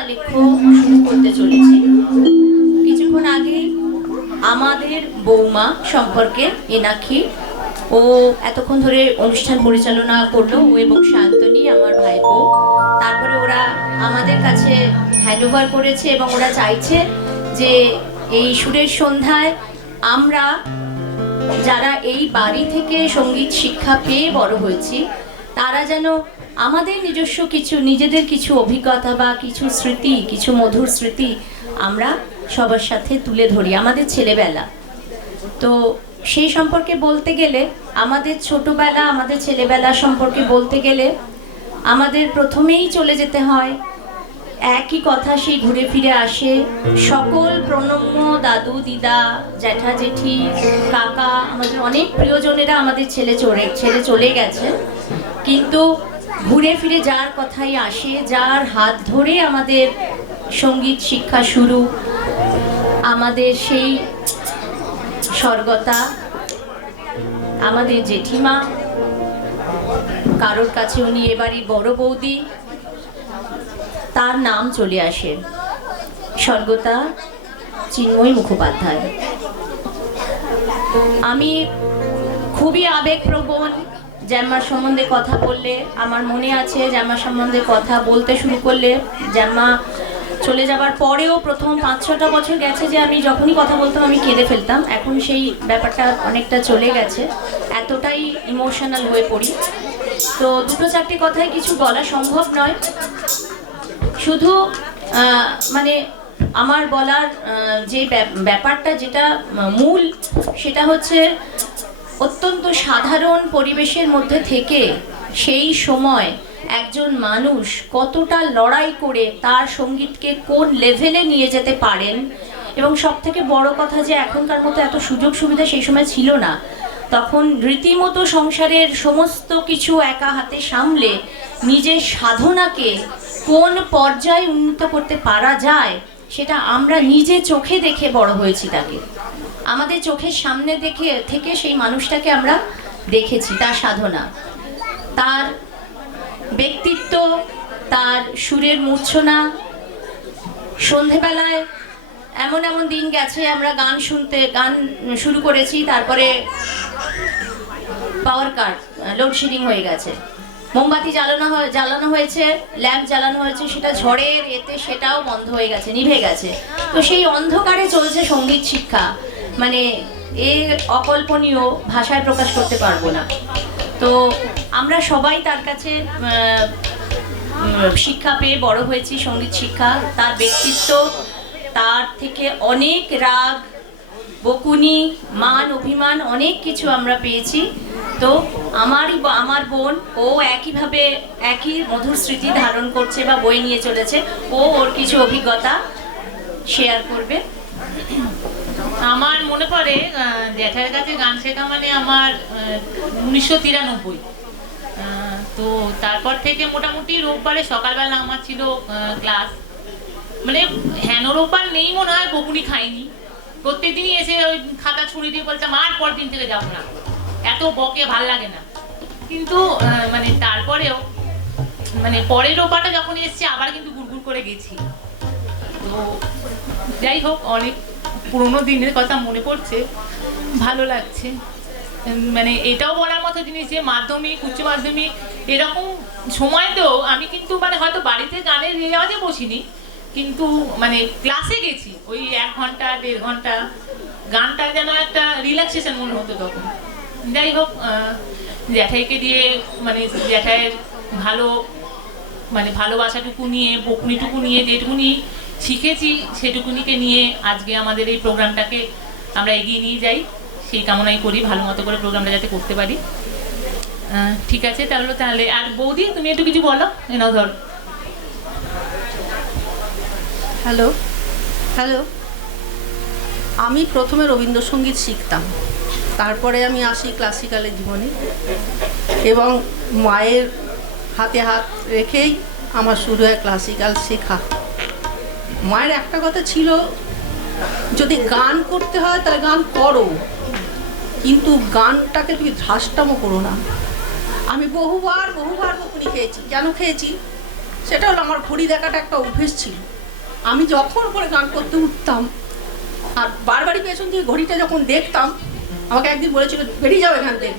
আলেখ্য শুরু করতে চলেছি। কিছুক্ষণ আগে আমাদের বৌমা সম্পর্কে এনাক্ষী ও এতক্ষণ ধরে অনুষ্ঠান পরিচালনা করলো, ও এবং শান্তনী আমার ভাইপো। তারপরে ওরা আমাদের কাছে হ্যান্ডওভার করেছে এবং ওরা চাইছে যে এই সুরের সন্ধ্যায় আমরা যারা এই বাড়ি থেকে সঙ্গীত শিক্ষা পেয়ে বড় হয়েছি তারা যেন আমাদের নিজস্ব কিছু নিজেদের কিছু অভিজ্ঞতা বা কিছু স্মৃতি, কিছু মধুর স্মৃতি আমরা সবার সাথে তুলে ধরি আমাদের ছেলেবেলা। তো সেই সম্পর্কে বলতে গেলে আমাদের ছোটবেলা, আমাদের ছেলেবেলা সম্পর্কে বলতে গেলে আমাদের প্রথমেই চলে যেতে হয় একই কথা, সেই ঘুরে ফিরে আসে সকল প্রণম্য দাদু দিদা জ্যাঠা জেঠি কাকা, আমাদের অনেক প্রিয়জনেরা আমাদের ছেড়ে চলে গেছে, কিন্তু ঘুরে ফিরে যার কথাই আসে, যার হাত ধরে আমাদের সঙ্গীত শিক্ষা শুরু, আমাদের সেই স্বর্গতা, আমাদের জেঠিমা, কারোর কাছে উনি এবারই বড় বৌদি, তার নাম চলে আসে স্বর্গতা চিন্ময় মুখোপাধ্যায়। আমি খুবই আবেগপ্রবণ জ্যাম্মার সম্বন্ধে কথা বললে। আমার মনে আছে জ্যাম্মার সম্বন্ধে কথা বলতে শুরু করলে, জ্যাম্মা চলে যাবার পরেও প্রথম 5-6টা বছর গেছে যে আমি যখনই কথা বলতাম আমি কেঁদে ফেলতাম। এখন সেই ব্যাপারটা অনেকটা চলে গেছে, এতটাই ইমোশনাল হয়ে পড়ি। তো 2-4টি কথায় কিছু বলা সম্ভব নয়, শুধু মানে আমার বলার যে ব্যাপারটা যেটা মূল, সেটা হচ্ছে অত্যন্ত সাধারণ পরিবেশের মধ্যে থেকে সেই সময় একজন মানুষ কতটা লড়াই করে তার সঙ্গীতকে কোন লেভেলে নিয়ে যেতে পারেন। এবং সব থেকে বড় কথা যে এখনকার মতো এত সুযোগ সুবিধা সেই সময় ছিল না, তখন রীতিমতো সংসারের সমস্ত কিছু একা হাতে সামলে নিজের সাধনাকে কোন পর্যায়ে উন্নীত করতে পারা যায় সেটা আমরা নিজে চোখে দেখে বড় হয়েছি। তাকে আমাদের চোখের সামনে থেকে সেই মানুষটাকে আমরা দেখেছি, তার সাধনা, তার ব্যক্তিত্ব, তার সুরের মূর্ছনা। সন্ধেবেলায় এমন এমন দিন গেছে আমরা গান শুরু করেছি, তারপরে পাওয়ার কাট, লোডশেডিং হয়ে গেছে, মোমবাতি জ্বালানো হয়েছে, ল্যাম্প জ্বালানো হয়েছে, সেটা ঝড়ের এতে সেটাও বন্ধ হয়ে গেছে, নিভে গেছে। তো সেই অন্ধকারে চলছে সঙ্গীত শিক্ষা, মানে এ অকল্পনীয়, ভাষায় প্রকাশ করতে পারবো না। তো আমরা সবাই তার কাছে শিক্ষা পেয়ে বড় হয়েছি, সঙ্গীত শিক্ষা। তার ব্যক্তিত্ব, তার থেকে অনেক রাগ, বকুনি, মান অভিমান অনেক কিছু আমরা পেয়েছি। তো আমার বোন ও একইভাবে একই মধুর স্মৃতি ধারণ করছে বা বয়ে নিয়ে চলেছে। ও ওর কিছু অভিজ্ঞতা শেয়ার করবে। আমার মনে পড়ে জ্যাঠার কাছে গান শেখা মানে আমার 1993। তো তারপর থেকে মোটামুটি রোববারে সকালবেলা আমার ছিল ক্লাস, মানে হেন রোববার নেই মনে হয় বকুনি খাইনি। প্রত্যেকদিনই এসে ওই খাতা ছুরি দিয়ে বলছে আর পর দিন থেকে যাবো না, এত বকে ভাল লাগে না। কিন্তু মানে তারপরেও মানে পরের রোববারটা যখন এসছি আবার কিন্তু গুড়গুড় করে গেছি। তো যাই হোক, অনেক পুরোনো দিনের কথা মনে পড়ছে, ভালো লাগছে। মানে এটাও বলার মতো জিনিস যে মাধ্যমিক, উচ্চ মাধ্যমিক এরকম সময়তেও আমি কিন্তু মানে হয়তো বাড়িতে গানের রেওয়াজে বসিনি, কিন্তু মানে ক্লাসে গেছি ওই 1 ঘন্টা 1.5 ঘন্টা, গানটা যেন একটা রিল্যাক্সেশন মনে হতো তখন। যাই হোক, জ্যাঠাইকে দিয়ে মানে জ্যাঠাইয়ের ভালোবাসাটুকু নিয়ে, বকুনিটুকু নিয়ে যেটুকুনি শিখেছি সেটুকুনিকে নিয়ে আজকে আমাদের এই প্রোগ্রামটাকে আমরা এগিয়ে নিয়ে যাই, সেই কামনাই করি ভালো মতো করে প্রোগ্রামটা যাতে করতে পারি। ঠিক আছে, তাহলে আর বৌদি তুমি একটু কিছু বলো। এনাও ধর। হ্যালো হ্যালো আমি প্রথমে রবীন্দ্রসঙ্গীত শিখতাম, তারপরে আমি আসি ক্লাসিক্যালের জীবনে, এবং মায়ের হাতে হাত রেখেই আমার শুরু হয় ক্লাসিক্যাল শেখা। মায়ের একটা কথা ছিল, যদি গান করতে হয় তাহলে গান করো, কিন্তু গানটাকে তুমি ধাস্টামো করো না। আমি বহুবার বকুনি খেয়েছি। কেন খেয়েছি? সেটা হলো আমার ঘড়ি দেখাটা একটা অভ্যেস ছিল। আমি যখন করে গান করতে উঠতাম আর বারবারই পেছন দিয়ে ঘড়িটা যখন দেখতাম, আমাকে একদিন বলেছিল বেরিয়ে যাও এখান থেকে।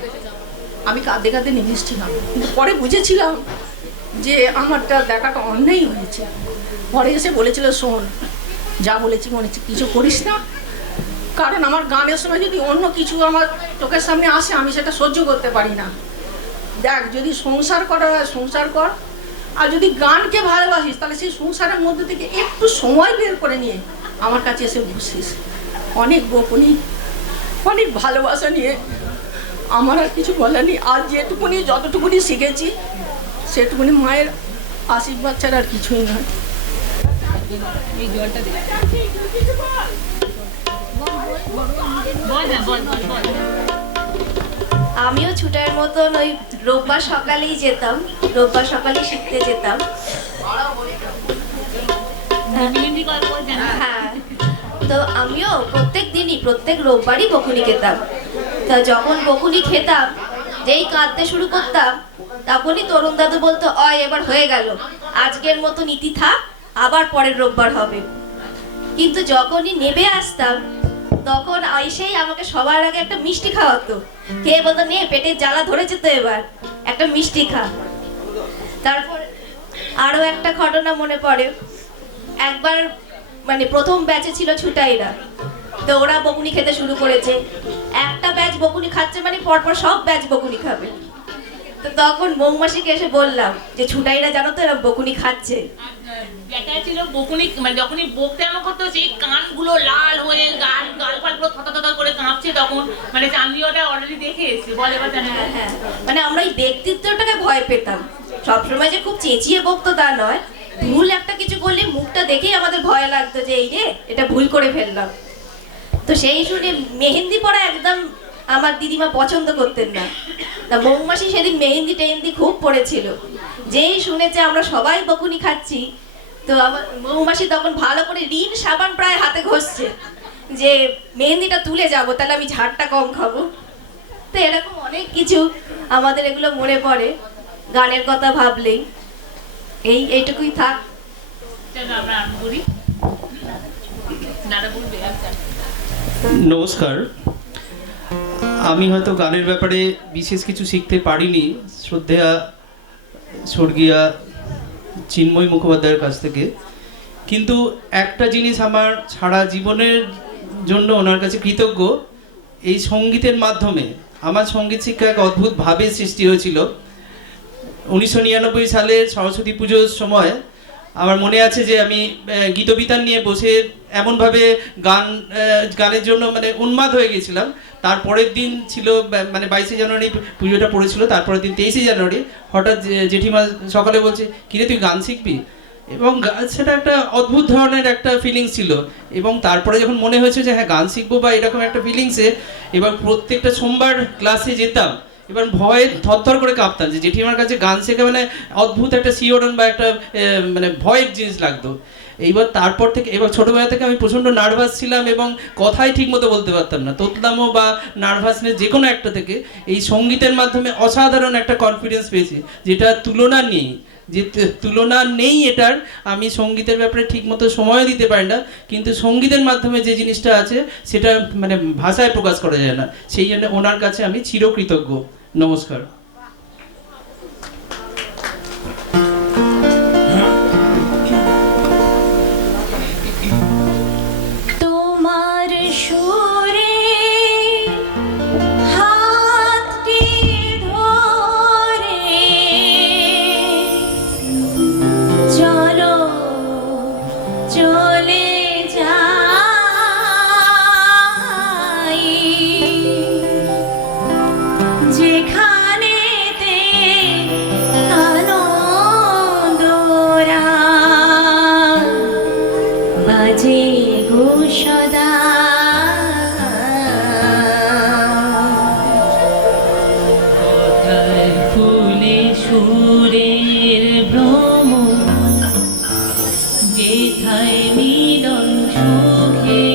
আমি কাঁদতে কাঁদতে নেমে এসেছিলাম, কিন্তু পরে বুঝেছিলাম যে আমারটা দেখাটা অন্যায় হয়েছে। পরে এসে বলেছিল শোন, যা বলেছি মনে হচ্ছে কিছু করিস না, কারণ আমার গানের সময় যদি অন্য কিছু আমার চোখের সামনে আসে আমি সেটা সহ্য করতে পারি না। দেখ, যদি সংসার করা হয় সংসার কর, আর যদি গানকে ভালোবাসিস তাহলে সেই সংসারের মধ্যে থেকে একটু সময় বের করে নিয়ে আমার কাছে এসে বসিস। অনেক বকুনি, অনেক ভালোবাসা নিয়ে, আমার আর কিছু বলার নেই। আর যেটুকুনি যতটুকুনি শিখেছি সেটুকুনি মায়ের আশীর্বাদ ছাড়া আর কিছুই নয়। এই জলটা দে। বল না, বল বল বল। আমিও ছুটার মতন ওই রোববার সকালেই যেতাম, রোববার সকালেই শিখতে যেতাম। মেহেন্দি গল্প জানা? হ্যাঁ, তো আমিও প্রত্যেক দিনই প্রত্যেক রোববারই বকুনি খেতাম। তা যখন বকুনি খেতাম, যেই কাঁদতে শুরু করতাম তখনই তরুণ দাদু বলতো অয় এবার হয়ে গেল, আজকের মতো নীতি থাক, আবার পরের রোববার হবে। কিন্তু যখনই নেবে আসতাম তখন এসেই আমাকে সবার আগে একটা মিষ্টি খাওয়াতো, খেয়ে বলতো নে পেটের জ্বালা ধরেছে তো এবার একটা মিষ্টি খা। তারপর আরো একটা ঘটনা মনে পড়ে, একবার মানে প্রথম ব্যাচে ছিল ছুটাইরা, তো ওরা বকুনি খেতে শুরু করেছে। একটা ব্যাচ বকুনি খাচ্ছে মানে পরপর সব ব্যাচ বকুনি খাবে। তো তখন মৌমাসিকে এসে বললাম যে ছুটাইরা জানো তো এরা বকুনি খাচ্ছে। যেটা ছিল বকুনি, মানে যখনই বকতে আরম্ভ করতে হচ্ছে কানগুলো লাল হয়ে গালপালগুলো থতা করে কাঁপছে, তখন মানে আমি ওটা অলরেডি দেখে এসেছি। বল এবার জানা। হ্যাঁ হ্যাঁ, মানে আমরা এই ব্যক্তিত্বটাকে ভয় পেতাম। সবসময় যে খুব চেঁচিয়ে বকতো তা নয়, ভুল একটা কিছু করলে মুখটা দেখেই আমাদের ভয় লাগতো যে এই রে এটা ভুল করে ফেললাম। তো সেই শুনে মেহেন্দি পরা একদম আমার দিদিমা পছন্দ করতেন না। তা মৌমাসি সেদিন মেহেন্দি টেহেন্দি খুব পড়েছিল, যেই শুনেছে আমরা সবাই বকুনি খাচ্ছি, তো আমার মৌমাসি তখন ভালো করে রিন সাবান প্রায় হাতে ঘষছে যে মেহেন্দিটা তুলে যাব, তাহলে আমি ঝাড়টা কম খাবো। তো এরকম অনেক কিছু আমাদের এগুলো মনে পড়ে গানের কথা ভাবলেই। এইটুকুই থাক। চলো আমরা আরম্ভ করি। নানা বলবে। নমস্কার। আমি হয়তো গানের ব্যাপারে বিশেষ কিছু শিখতে পারিনি শ্রদ্ধেয়া স্বর্গীয়া চিন্ময় মুখোপাধ্যায়ের কাছ থেকে, কিন্তু একটা জিনিস আমার সারা জীবনের জন্য ওনার কাছে কৃতজ্ঞ। এই সঙ্গীতের মাধ্যমে আমার সঙ্গীত শিক্ষা এক অদ্ভুতভাবে সৃষ্টি হয়েছিল। 1999 সালের সরস্বতী পুজোর সময় আমার মনে আছে যে আমি গীতবিতান নিয়ে বসে এমনভাবে গানের জন্য মানে উন্মাদ হয়ে গিয়েছিলাম। তারপরের দিন ছিল মানে 22শে জানুয়ারি পুজোটা পড়েছিল, তারপরের দিন 23শে জানুয়ারি হঠাৎ জেঠিমা সকালে বলছে কিরে তুই গান শিখবি, এবং সেটা একটা অদ্ভুত ধরনের একটা ফিলিংস ছিল। এবং তারপরে যখন মনে হয়েছে যে হ্যাঁ গান শিখবো বা এরকম একটা ফিলিংসে এবার প্রত্যেকটা সোমবার ক্লাসে যেতাম, এবার ভয়ে থরথর করে কাঁপতাম যে জেঠিমার কাছে গান শেখা মানে অদ্ভুত একটা শিওরন বা একটা মানে ভয়ের জিনিস লাগতো। এইবার তারপর থেকে এবার ছোটোবেলা থেকে আমি প্রচণ্ড নার্ভাস ছিলাম এবং কথাই ঠিকমতো বলতে পারতাম না, তোতলামো বা নার্ভাসনেস যে কোনো একটা থেকে এই সঙ্গীতের মাধ্যমে অসাধারণ একটা কনফিডেন্স পেয়েছি, যেটা তুলনা নেই এটার। আমি সঙ্গীতের ব্যাপারে ঠিকমতো সময় দিতে পারি না, কিন্তু সঙ্গীতের মাধ্যমে যে জিনিসটা আছে সেটা মানে ভাষায় প্রকাশ করা যায় না। সেই জন্য ওনার কাছে আমি চিরকৃতজ্ঞ। নমস্কার। তোমার সুরে হাতটি ধরে চলো চলে যাই যেখানেতে আনন্দরা বাজে গো সদা। ফুলে সুরের ভ্রম যেথায় মিলন সুখে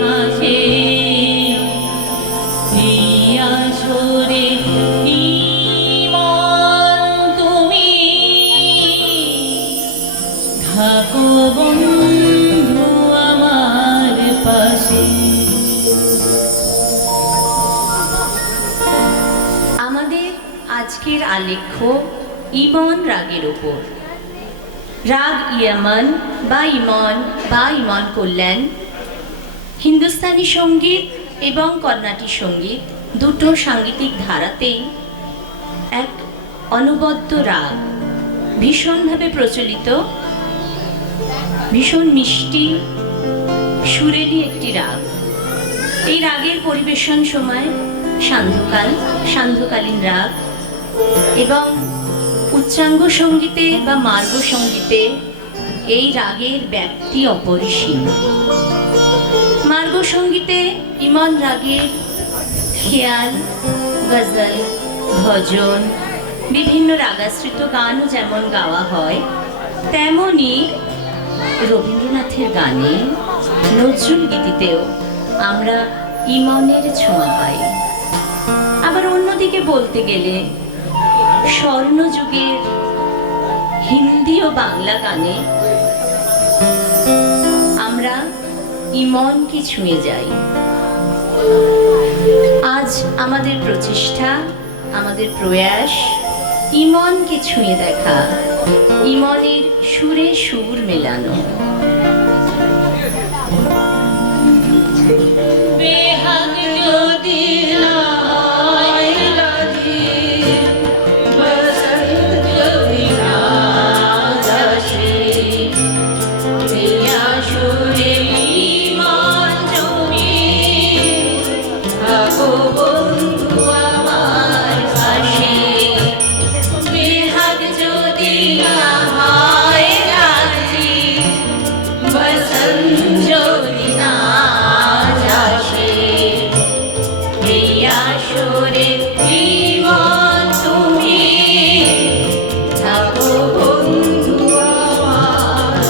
হাসে, এই আসরে কি মন তুমি বন্ধু আমার পাশে। আমাদের আজকের আলেখ্য ইমন রাগের উপর। রাগ ইয়ামান বা ইমন বা ইমন কল্যাণ হিন্দুস্তানি সঙ্গীত এবং কর্ণাটিক সঙ্গীত দুটো সাংগীতিক ধারাতেই এক অনবদ্য রাগ, ভীষণভাবে প্রচলিত, ভীষণ মিষ্টি সুরেলি একটি রাগ। এই রাগের পরিবেশন সময় সান্ধ্যকালীন রাগ এবং উচ্চাঙ্গ সঙ্গীতে বা মার্গ সঙ্গীতে এই রাগের ব্যাপ্তি অপরিসীম। মার্গ সঙ্গীতে ইমন রাগের খেয়াল, গজল, ভজন, বিভিন্ন রাগাশ্রিত গানও যেমন গাওয়া হয়, তেমনি রবীন্দ্রনাথের গানে, নজরুল গীতিতেও আমরা ইমনের ছোঁয়া পাই। আবার অন্যদিকে বলতে গেলে স্বর্ণযুগের হিন্দি ও বাংলা গানে আমরা ইমনকে ছুঁয়ে যাই। আজ আমাদের প্রচেষ্টা, আমাদের প্রয়াস ইমনকে ছুঁয়ে দেখা, ইমনের সুরে সুর মেলানো। বেহাগ যদি না হয় রাধে, বসন্ত যদি না আসে, এই আসরে ইমন তুমি থাকো বন্ধু আমার পাশে। বেহাগ যদি না হয় রাধে, বসন্ত যদি না আসে, এই আসরে ইমন তুমি থাকো বন্ধু আমার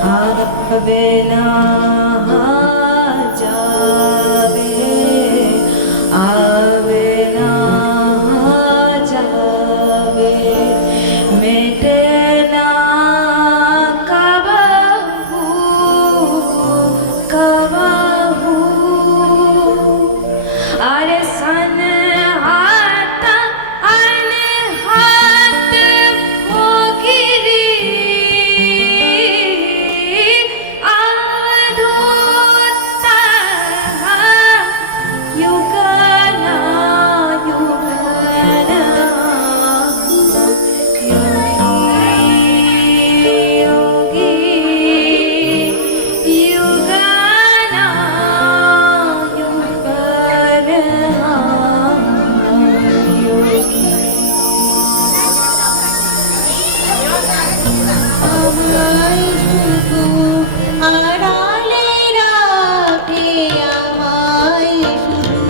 आवे ना जावे, आवे ना जावे, मिटे ना कबहू कबहू। अरे सन हाथ अनहाथ हो गिरी, अवधूत युगना युगना, योगी युगना আড়ালে রাখে আমায় শুধু,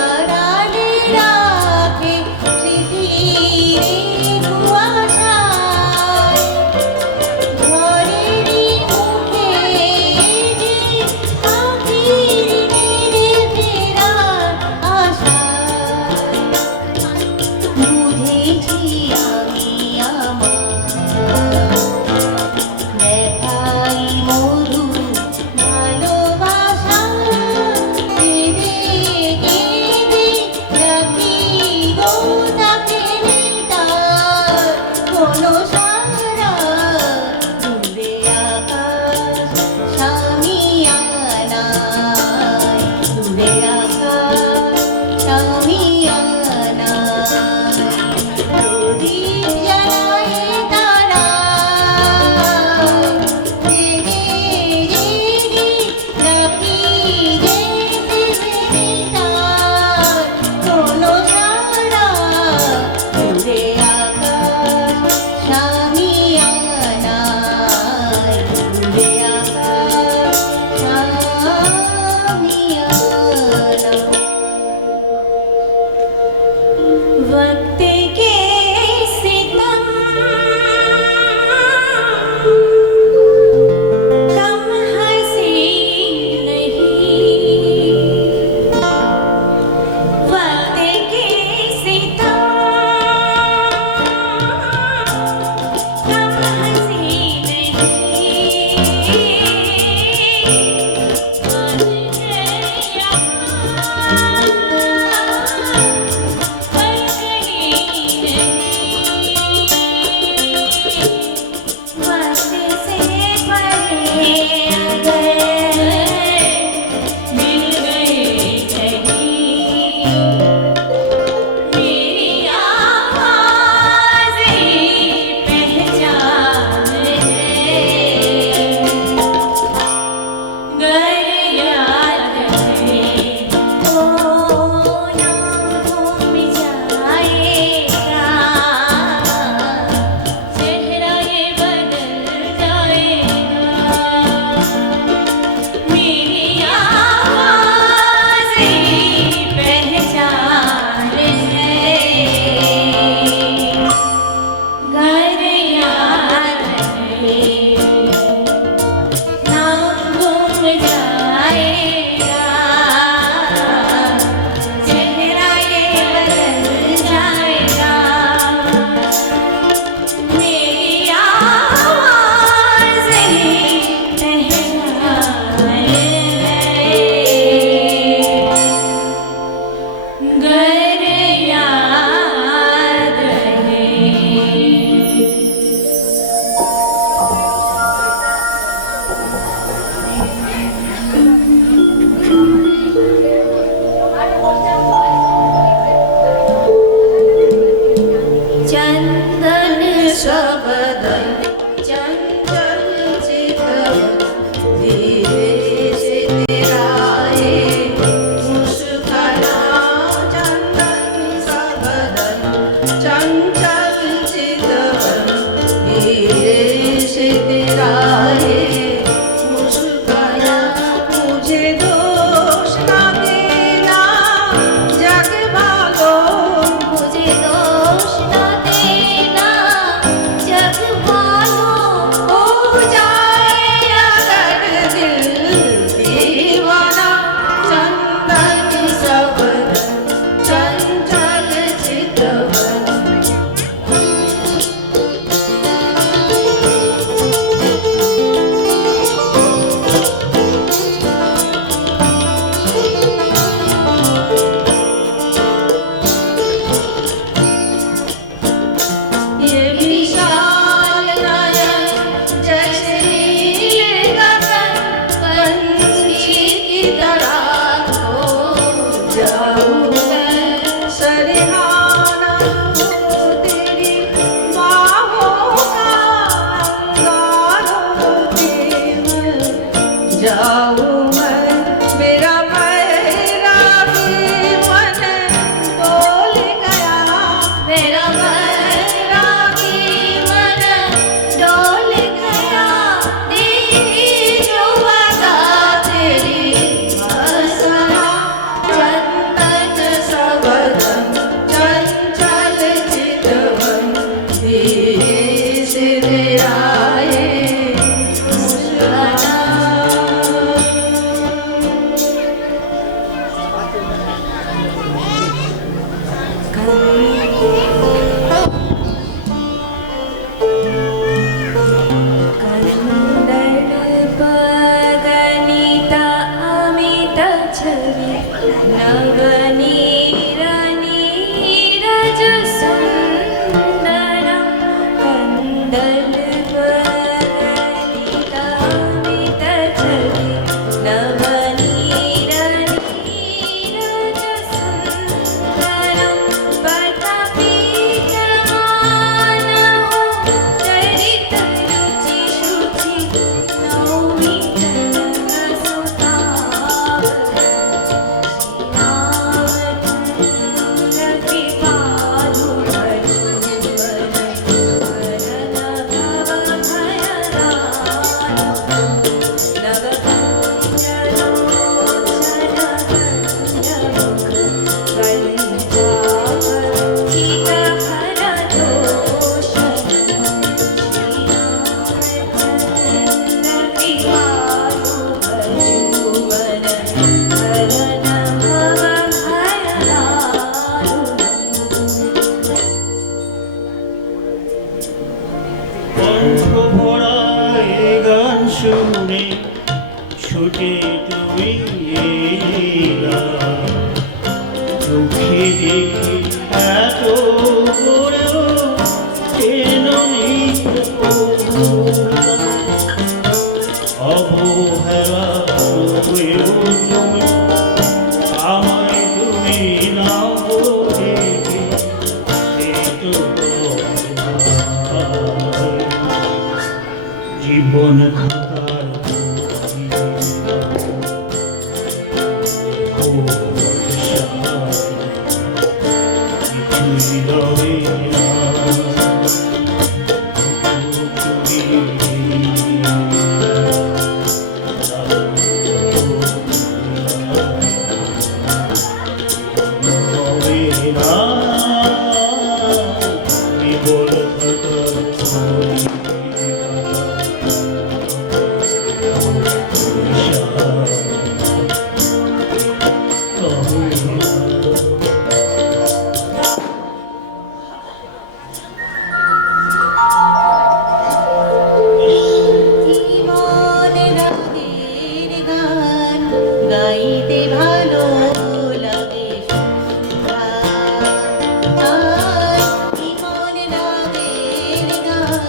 আড়ালে রাখে স্মৃতির কুয়াশায়, ঘরেরই মুখে যে আখির মেরে ফেরার আশায়, বুঝেছি আমি আমার দেখাই মধু ভালোবাসা, কেঁদে কেঁদে রাখি গো তাকে তার কোনো সারা, দূরে আকাশ সামিয়ানায়, দূরে আকাশ সামিয়ানায়, প্রদীপ জ্বালায় তারা জেগে জেগে রাখি যেতে তার কোনো সারা, দূরে আকাশ সামিয়ানায়, দূরে আকাশ সামিয়ানায়। वक्त के सितम कम हसीन नहीं, वक्त के सितम कम हसीन मुझे दोष न देना जग देश में आए मुस्कुराना। गणिता अमित छवि नवनीर नीरज सुंदरम कंदल गणिता अमित छवि नवनीर नीरज सुंदरम पठपीठमान हो चरित रुचि शुचि नौमी जनक सुताव কণ্ঠ ভরা এ গান শুনে ছুটে তুমি এলা। চোখে দেখি এত করেও কেন অবহেলা হয়েও তুমি আমায় তুমি না বলে জীবন খাতার কিছুই রবে না। জীবন রাগের গান গাইতে ভালো লাগে সন্ধ্যা। জীবন রাগের গান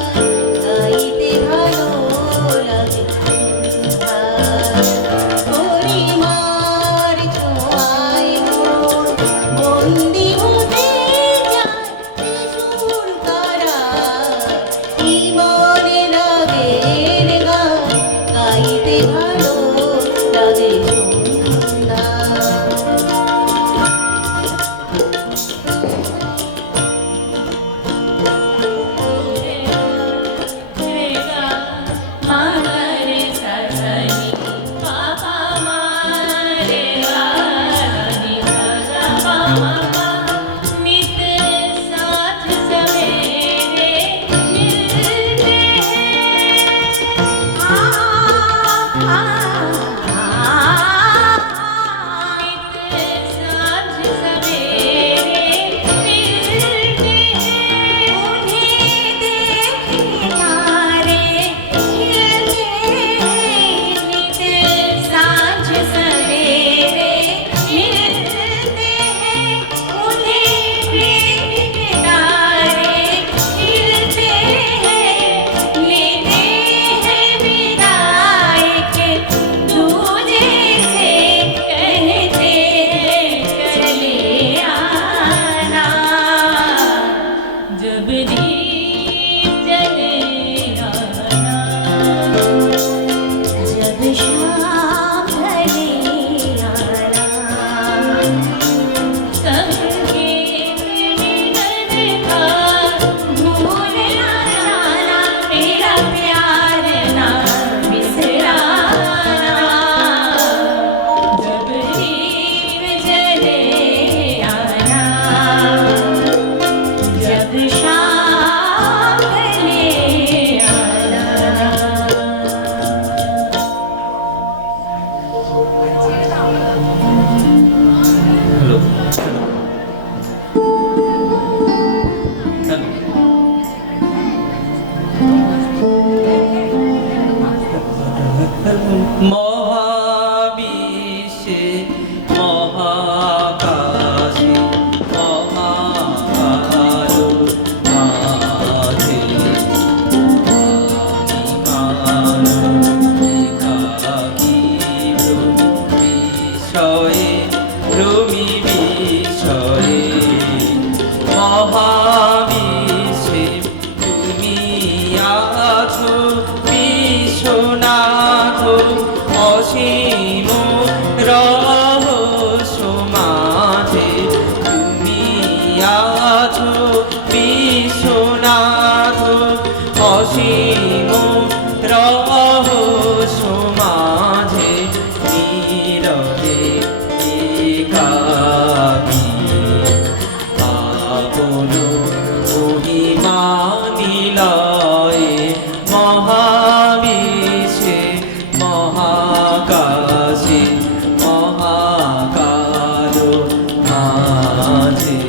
অসীম রহস্য মাঝে নীরবে একাকী আপন মহিমা নিলয়ে মহাবিশ্বে মহাকাশে মহাকাল মাঝে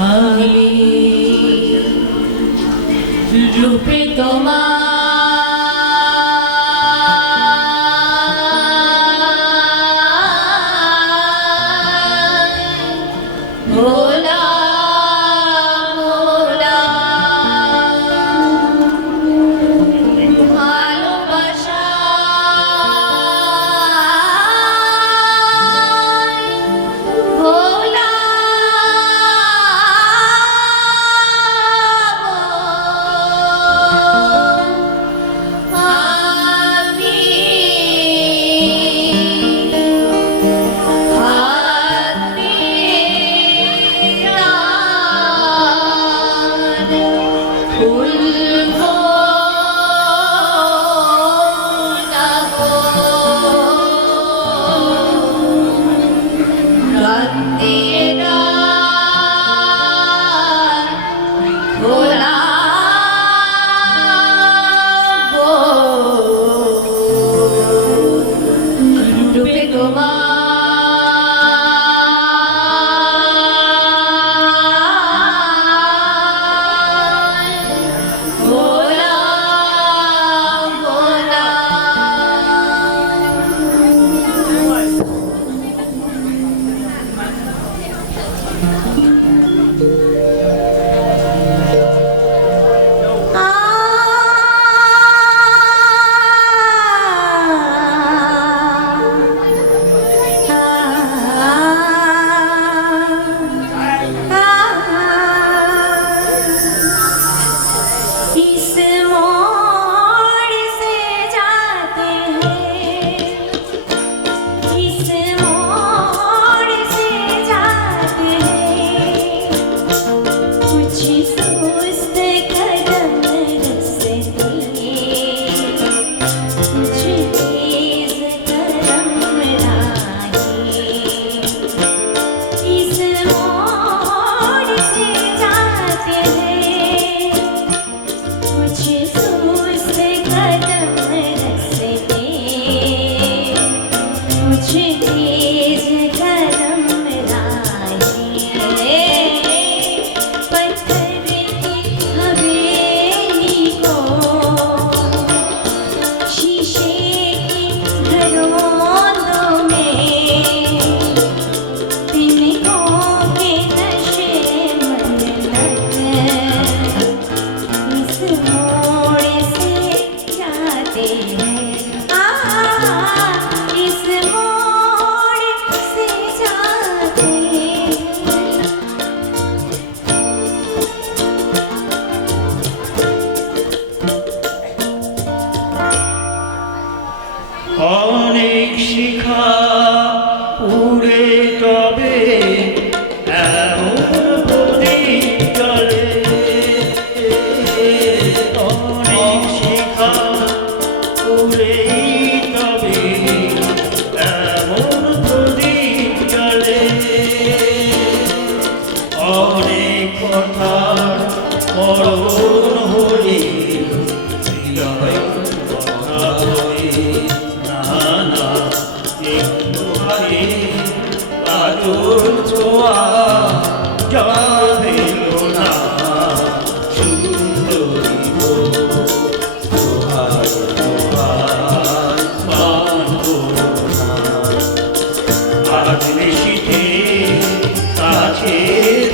আমি রূপে তোমার ভোলা ভোলা ভালোবাসা ভোলা আমি হাতে ফুলবো রূপে তোমার ভোলা ভোলা इस मोड़ से जाते हैं इस मोड़ से जाते हैं कुछ सुस्त कदम रस्ते कुछ तेज कदम राहें इस मोड़ से जाते हैं कुछ सुस्त कदम रस्ते कुछ तेज कदम राहें पत्थर की हवेली को शीशे की घरों में तिनकों के नशे मन लगे इस मोड़ से जाते हैं इस मोड़ से जाते हैं অনেক শিখা উড়ে তবে এমন প্রদীপ জ্বলে অনেক শিখা উড়ে তবে এমন প্রদীপ জ্বলে অনেক কথার মরণ হলে হৃদয় কথা বলে নানা একটু হারে কাজল ছোঁয়া যাবে না সুন্দরী গো দোহাই দোহাই মানবো না আজ নিশীথে কাছে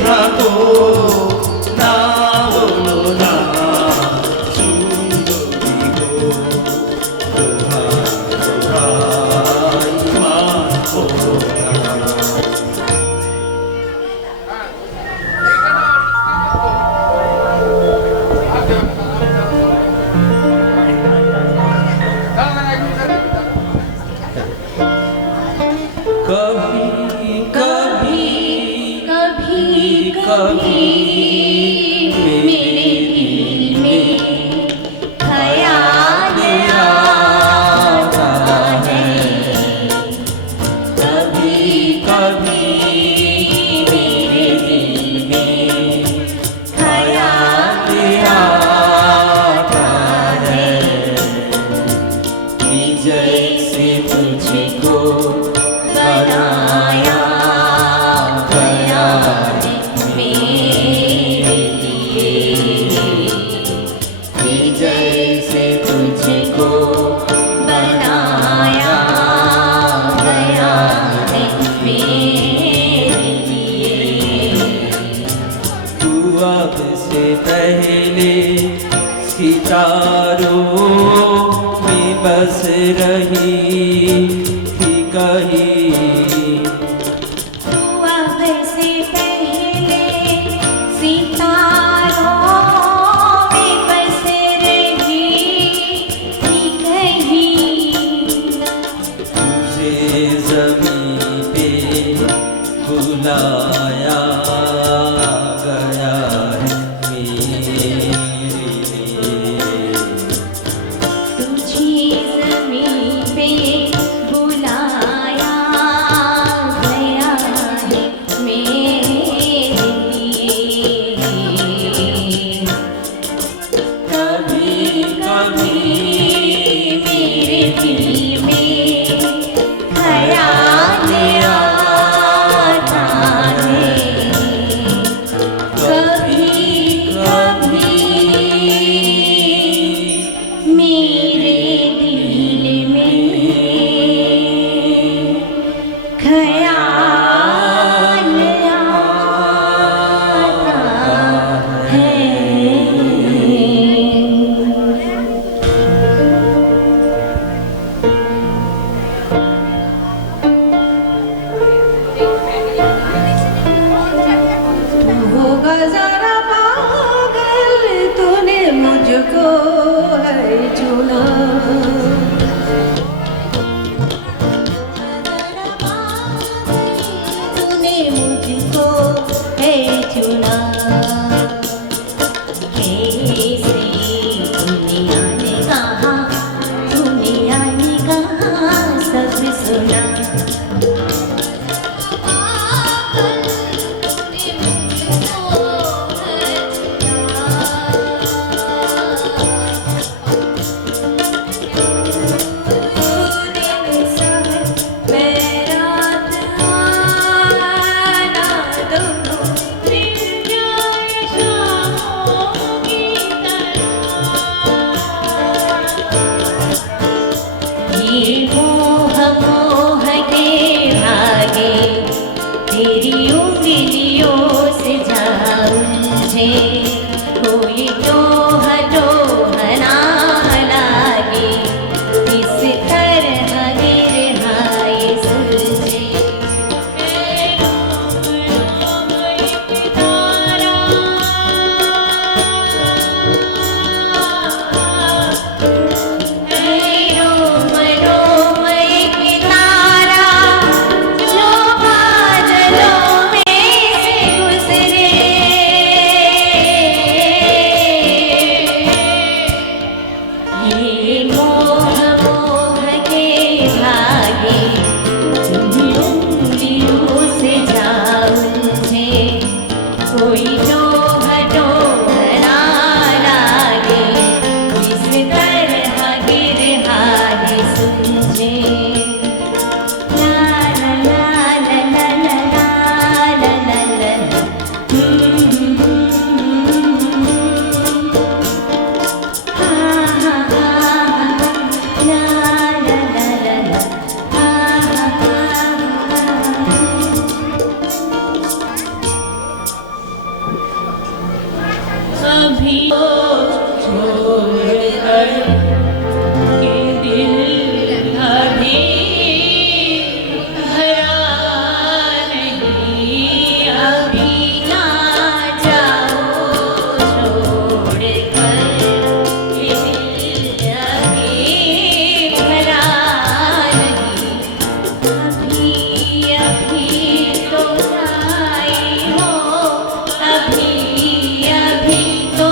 থাকো না বলো না সুন্দরী গো দোহাই দোহাই মানবো না कभी कभी कभी कभी मेरे दिल में ख्याल आता है कभी कभी मेरे दिल में ख्याल आता है कि जैसे तुझको बनाया गया है मेरे अब से पहले सितारों में बस रही थी कहीं। तू अब से पहले सितारों में बस रही थी कहीं। तुझे ज़मीं पे बुलाया गया है मेरे लिए। तुझे ज़मीं पे बुलाया गया है मेरे लिए। कभी कभी मेरे दिल में ख्याल आता है। कभी कभी मेरे दिल में ख्याल आता है। होगा जरा पागल तूने मुझको है चुना। तूने मुझको है चुना। कैसे दुनिया ने कहा, दुनिया ने कहा सब सुना। ये मोह मोह के धागे तेरी उंगलियों से जाऊंझे। कोई जोह जोह ना लागे, इस तरह गिरहाए सुलझे। रोम रोम एक तारा जो बादलों में से गुजरे। ये मोह मोह के धागे तुझी उंगलियों से जाऊंझे। कोई जोह जोह ना लागे, इस तरह गिरहाए सुलझे। ला ला ला ला ला ला ला ला ला ला। हा हा हा ला ला ला ला ला। हा हा कभी छोड़कर के दिल अभी भरा नहीं। अभी ना जाओ छोड़कर, ये दिल अभी भरा नहीं। अभी अभी तो आई हो, अभी अभी तो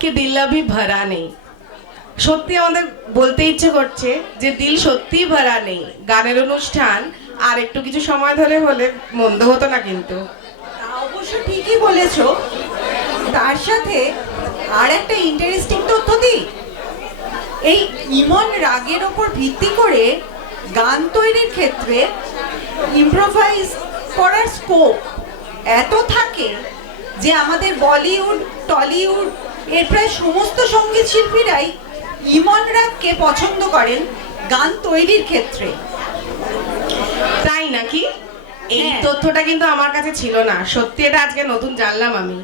कि दिल अभी भरा नहीं। সত্যি আমাদের বলতে ইচ্ছে করছে যে দিল সত্যিই ভরা নেই। গানের অনুষ্ঠান আর একটু কিছু সময় ধরে হলে মন্দ হতো না কিন্তু। তা অবশ্য ঠিকই বলেছো। তার সাথে আর একটা ইন্টারেস্টিং তথ্য দিই, এই ইমন রাগের ওপর ভিত্তি করে গান তৈরির ক্ষেত্রে ইম্প্রোভাইজ করার স্কোপ এত থাকে যে আমাদের বলিউড, টলিউড এর প্রায় সমস্ত সঙ্গীত শিল্পীরাই ইমন রাগকে পছন্দ করেন গান তৈরির ক্ষেত্রে। তাই নাকি? এই হ্যাঁ। তথ্যটা কিন্তু আমার কাছে ছিল না, সত্যি এটা আজকে নতুন জানলাম আমি।